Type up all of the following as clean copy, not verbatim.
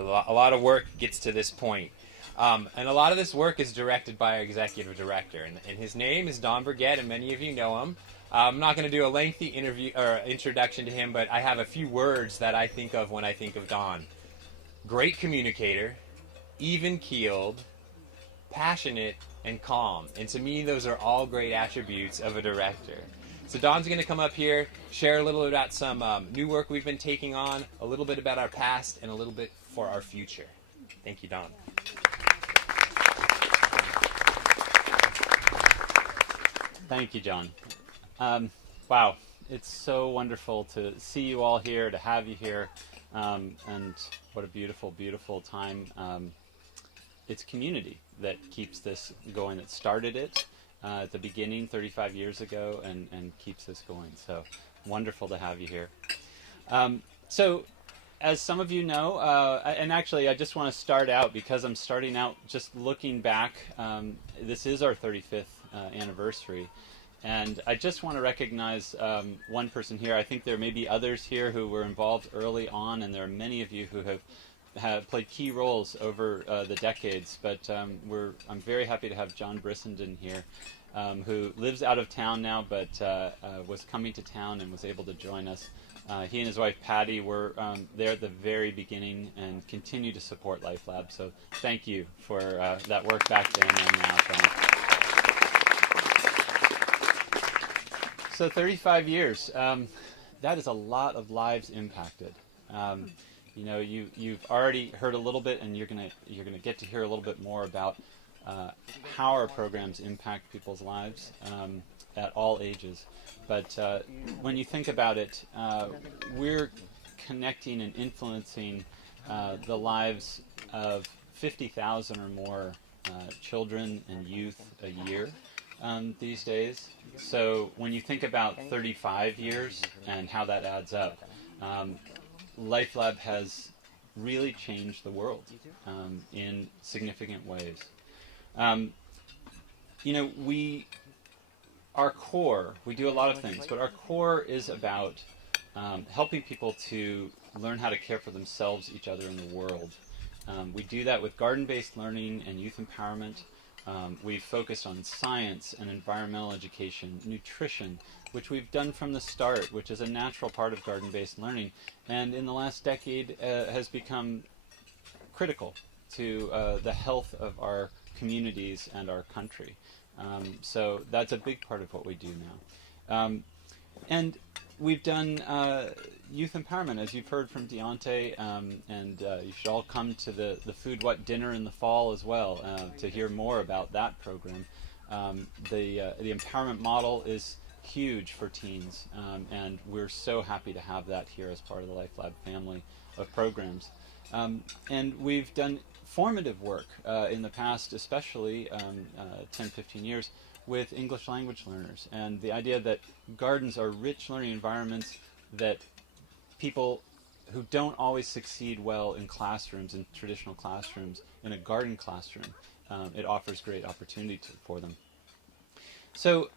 A lot of work gets to this point. And a lot of this work is directed by our executive director, and his name is Don Burgett, and many of you know him. I'm not going to do a lengthy introduction to him, but I have a few words that I think of when I think of Don. Great communicator, even-keeled, passionate, and calm. And to me, those are all great attributes of a director. So Don's going to come up here, share a little about some new work we've been taking on, a little bit about our past, and a little bit for our future. Thank you, Don. Thank you, John. Wow, it's so wonderful to see you all here, to have you here, and what a beautiful, beautiful time. It's community that keeps this going, that started it at the beginning 35 years ago and keeps this going. So wonderful to have you here. So as some of you know, and actually I just want to start out, because I'm starting out just looking back. This is our 35th anniversary. And I just want to recognize one person here. I think there may be others here who were involved early on, and there are many of you who have played key roles over the decades. But I'm very happy to have John Brissenden here, who lives out of town now, but was coming to town and was able to join us. He and his wife Patty were there at the very beginning and continue to support Life Lab. So thank you for that work back then and now, John. So 35 years, that is a lot of lives impacted. You know, you've already heard a little bit, and you're gonna get to hear a little bit more about how our programs impact people's lives at all ages. But when you think about it, we're connecting and influencing the lives of 50,000 or more children and youth a year these days. So when you think about 35 years and how that adds up, Life Lab has really changed the world in significant ways. You know, our core, we do a lot of things, but our core is about helping people to learn how to care for themselves, each other, and the world. We do that with garden-based learning and youth empowerment. We've focused on science and environmental education, nutrition, which we've done from the start, which is a natural part of garden-based learning, and in the last decade has become critical to the health of our communities and our country. So that's a big part of what we do now. And we've done youth empowerment, as you've heard from Deontay, and you should all come to the Food What Dinner in the fall as well to hear more about that program. The empowerment model is huge for teens, and we're so happy to have that here as part of the Life Lab family of programs. And we've done formative work in the past, especially 10, 15 years, with English language learners, and the idea that gardens are rich learning environments that people who don't always succeed well in classrooms, in traditional classrooms, in a garden classroom, it offers great opportunity for them. So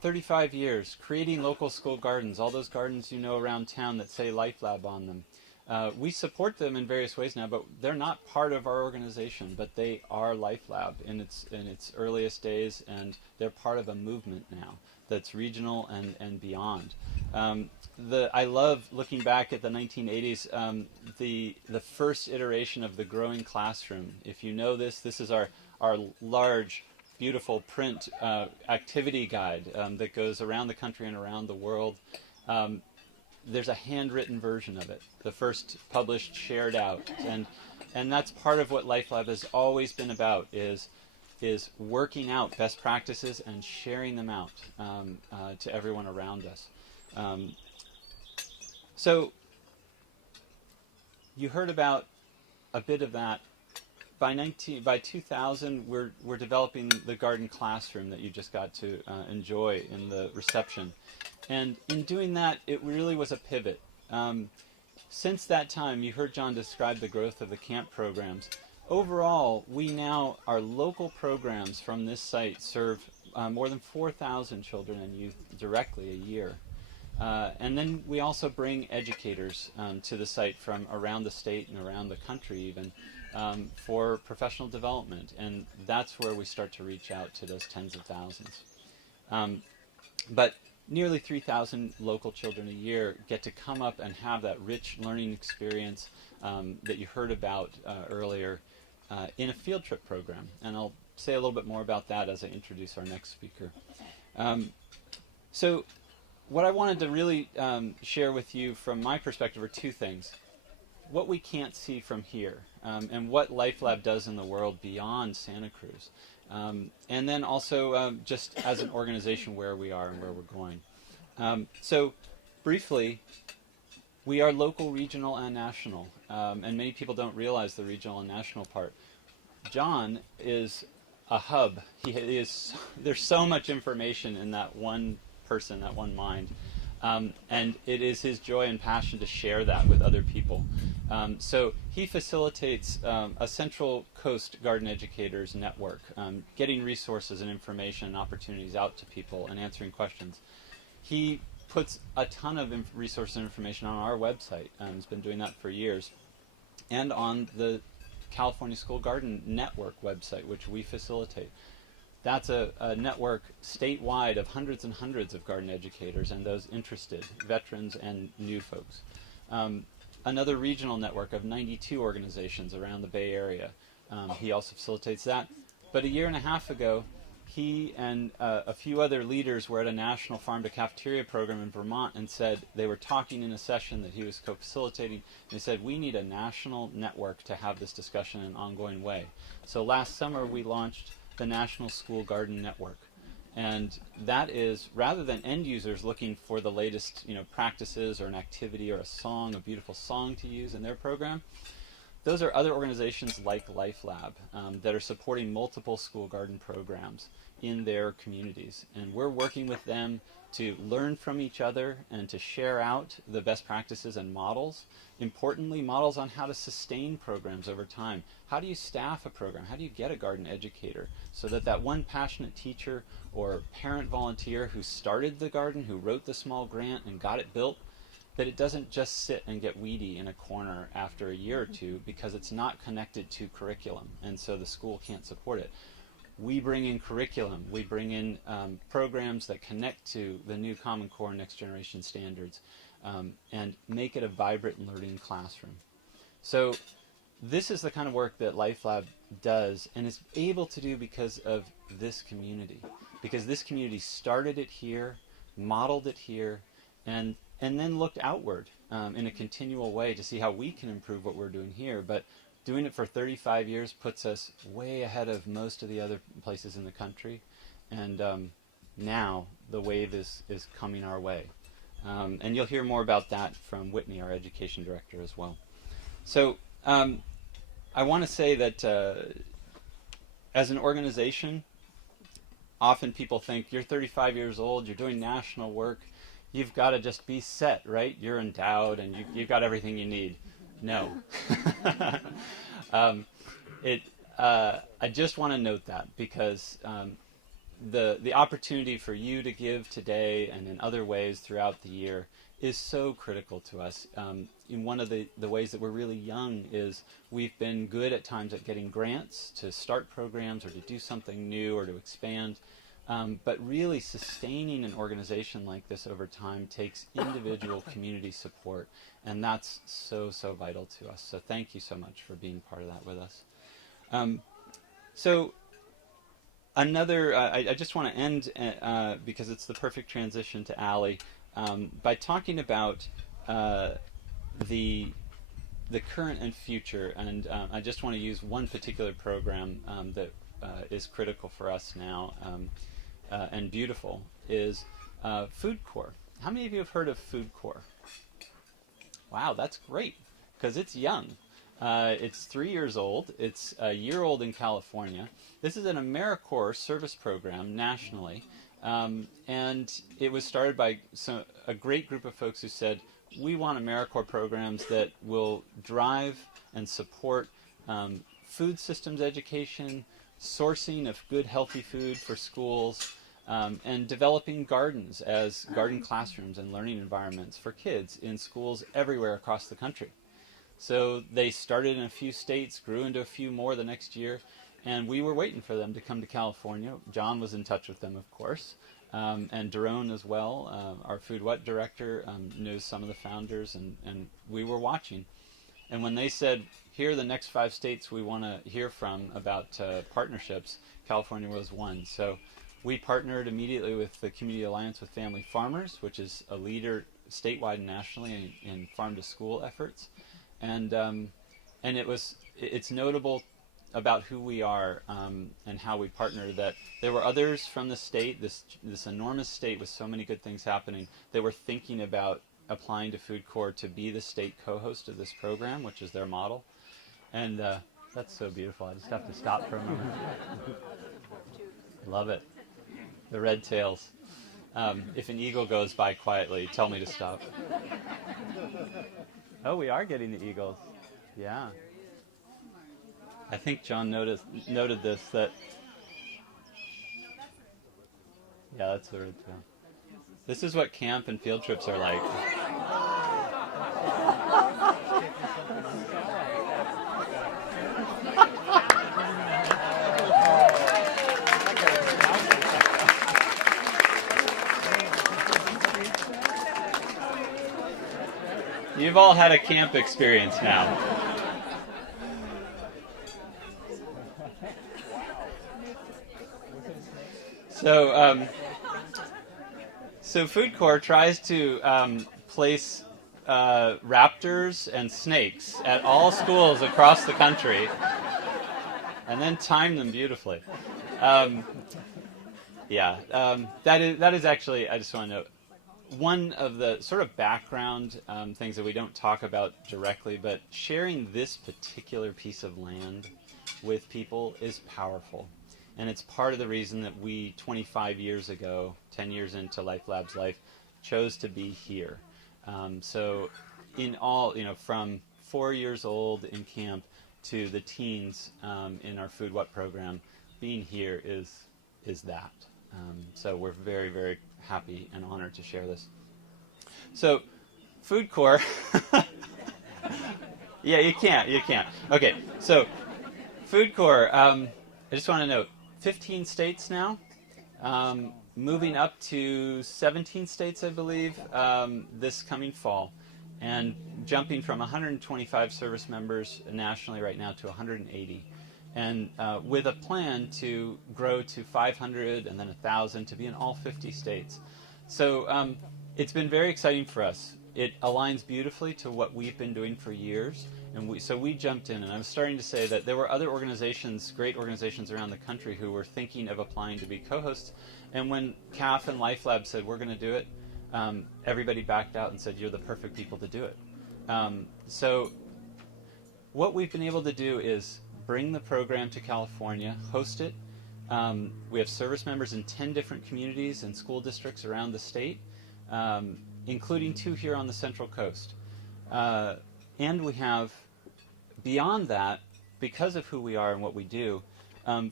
35 years, creating local school gardens, all those gardens you know around town that say Life Lab on them. We support them in various ways now, but they're not part of our organization, but they are Life Lab in its earliest days, and they're part of a movement now that's regional and beyond. I love looking back at the 1980s, the first iteration of the Growing Classroom. If you know this is our large, beautiful print activity guide that goes around the country and around the world. There's a handwritten version of it, the first published, shared out, and that's part of what Life Lab has always been about, is working out best practices and sharing them out to everyone around us. So you heard about a bit of that. By 2000, we're developing the garden classroom that you just got to enjoy in the reception. And in doing that, it really was a pivot. Since that time, you heard John describe the growth of the camp programs. Overall, our local programs from this site serve more than 4,000 children and youth directly a year. And then we also bring educators to the site from around the state and around the country even for professional development. And that's where we start to reach out to those tens of thousands. But nearly 3,000 local children a year get to come up and have that rich learning experience that you heard about earlier in a field trip program. And I'll say a little bit more about that as I introduce our next speaker. So what I wanted to really share with you from my perspective are two things. What we can't see from here, and what Life Lab does in the world beyond Santa Cruz. And then also just as an organization where we are and where we're going. So briefly, we are local, regional, and national. And many people don't realize the regional and national part. John is a hub. There's so much information in that one person, that one mind. And it is his joy and passion to share that with other people. So he facilitates a Central Coast Garden Educators network, getting resources and information and opportunities out to people and answering questions. He puts a ton of resources and information on our website. He's been doing that for years. And on the California School Garden Network website, which we facilitate. That's a network statewide of hundreds and hundreds of garden educators and those interested, veterans and new folks. Another regional network of 92 organizations around the Bay Area. He also facilitates that. But a year and a half ago, he and a few other leaders were at a national farm-to-cafeteria program in Vermont and said they were talking in a session that he was co-facilitating. And they said, we need a national network to have this discussion in an ongoing way. So last summer, we launched the National School Garden Network. And that is, rather than end users looking for the latest practices or an activity or a song, a beautiful song to use in their program, those are other organizations like Life Lab that are supporting multiple school garden programs in their communities. And we're working with them to learn from each other and to share out the best practices and models. Importantly, models on how to sustain programs over time. How do you staff a program? How do you get a garden educator so that that one passionate teacher or parent volunteer who started the garden, who wrote the small grant and got it built, that it doesn't just sit and get weedy in a corner after a year or two because it's not connected to curriculum, and so the school can't support it. We bring in curriculum. We bring in programs that connect to the new Common Core Next Generation standards and make it a vibrant learning classroom. So this is the kind of work that Life Lab does and is able to do because of this community. Because this community started it here, modeled it here, and then looked outward in a continual way to see how we can improve what we're doing here. But doing it for 35 years puts us way ahead of most of the other places in the country. And now the wave is coming our way. And you'll hear more about that from Whitney, our education director, as well. So I want to say that as an organization, often people think you're 35 years old, you're doing national work, you've got to just be set, right? You're endowed and you've got everything you need. No. I just want to note that because the opportunity for you to give today and in other ways throughout the year is so critical to us. In one of the ways that we're really young is we've been good at times at getting grants to start programs or to do something new or to expand. But really sustaining an organization like this over time takes individual community support, and that's so vital to us. So thank you so much for being part of that with us. So another, I just want to end, because it's the perfect transition to Allie, by talking about the current and future, and I just want to use one particular program that is critical for us now. And beautiful is Food Corps. How many of you have heard of Food Corps? Wow, that's great, because it's young. It's 3 years old. It's a year old in California. This is an AmeriCorps service program nationally, and it was started by a great group of folks who said, we want AmeriCorps programs that will drive and support food systems education, sourcing of good, healthy food for schools, and developing gardens as garden classrooms and learning environments for kids in schools everywhere across the country. So they started in a few states, grew into a few more the next year, and we were waiting for them to come to California. John was in touch with them, of course, and Daron as well, our Food What director, knows some of the founders, and we were watching. And when they said, here are the next 5 states we want to hear from about partnerships, California was one. So we partnered immediately with the Community Alliance with Family Farmers, which is a leader statewide and nationally in farm-to-school efforts. And it's notable about who we are and how we partner that there were others from the state, this enormous state with so many good things happening, that were thinking about applying to Food Corps to be the state co-host of this program, which is their model. And that's so beautiful. I just have to stop for a moment. Love it. The red tails. If an eagle goes by quietly, tell me to stop. Oh, we are getting the eagles. Yeah. I think John noted this, that... Yeah, that's the red tail. This is what camp and field trips are like. You've all had a camp experience now. So Food Corps tries to place raptors and snakes at all schools across the country, and then time them beautifully. That is actually, I just want to note, one of the sort of background things that we don't talk about directly, but sharing this particular piece of land with people is powerful. And it's part of the reason that we, 25 years ago, 10 years into Life Lab's life, chose to be here. So in all, from 4 years old in camp to the teens in our Food What program, being here is that. So we're very, very happy and honored to share this. So Food Corps, yeah, you can't. Okay, so Food Corps, I just want to note, 15 states now, moving up to 17 states, I believe, this coming fall, and jumping from 125 service members nationally right now to 180, and with a plan to grow to 500 and then 1,000 to be in all 50 states. So it's been very exciting for us. It aligns beautifully to what we've been doing for years. And so we jumped in, and I was starting to say that there were other organizations, great organizations around the country, who were thinking of applying to be co-hosts. And when CAF and Life Lab said, we're going to do it, everybody backed out and said, you're the perfect people to do it. So what we've been able to do is bring the program to California, host it. We have service members in 10 different communities and school districts around the state, including 2 here on the Central Coast. And we have, beyond that, because of who we are and what we do,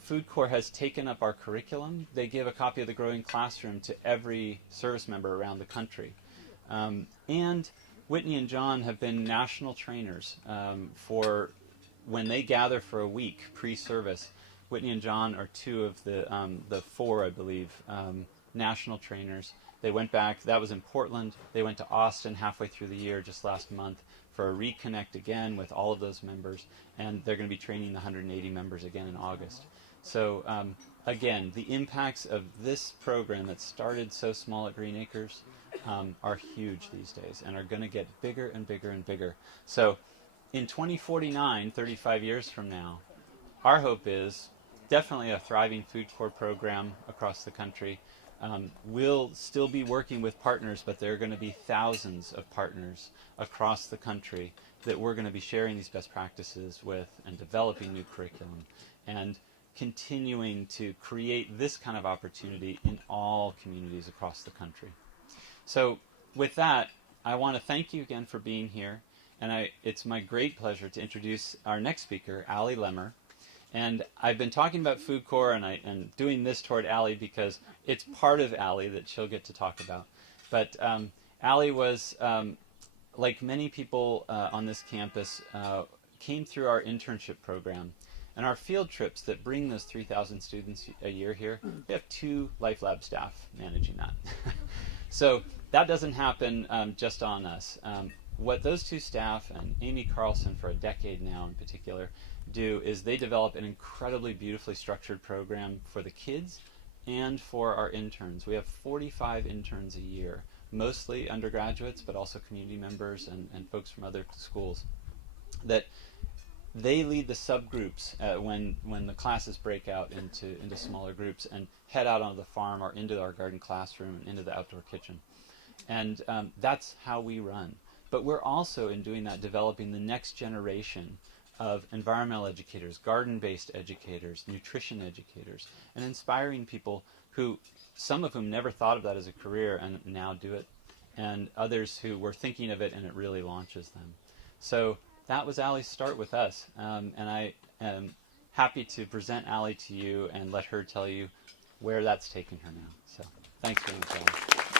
Food Corps has taken up our curriculum. They give a copy of the Growing Classroom to every service member around the country. And Whitney and John have been national trainers for when they gather for a week pre-service. Whitney and John are 2 of the 4, I believe, national trainers. They went back, that was in Portland. They went to Austin halfway through the year, just last month, for a reconnect again with all of those members, and they're going to be training the 180 members again in August. So again, the impacts of this program that started so small at Green Acres are huge these days and are going to get bigger and bigger and bigger. So in 2049, 35 years from now, our hope is definitely a thriving Food Corps program across the country. We'll still be working with partners, but there are going to be thousands of partners across the country that we're going to be sharing these best practices with and developing new curriculum and continuing to create this kind of opportunity in all communities across the country. So with that, I want to thank you again for being here, and it's my great pleasure to introduce our next speaker, Ali Lemmer. And I've been talking about food core and doing this toward Allie because it's part of Allie that she'll get to talk about. But Allie was, like many people on this campus, came through our internship program. And our field trips that bring those 3,000 students a year here, we have 2 Life Lab staff managing that. So that doesn't happen just on us. What those 2 staff, and Amy Carlson for a decade now in particular, do is they develop an incredibly beautifully structured program for the kids and for our interns. We have 45 interns a year, mostly undergraduates, but also community members and folks from other schools, that they lead the subgroups when the classes break out into smaller groups and head out onto the farm or into our garden classroom and into the outdoor kitchen. And that's how we run. But we're also, in doing that, developing the next generation of environmental educators, garden-based educators, nutrition educators, and inspiring people who, some of whom never thought of that as a career and now do it, and others who were thinking of it and it really launches them. So that was Allie's start with us, and I am happy to present Allie to you and let her tell you where that's taken her now. So thanks very much, Allie.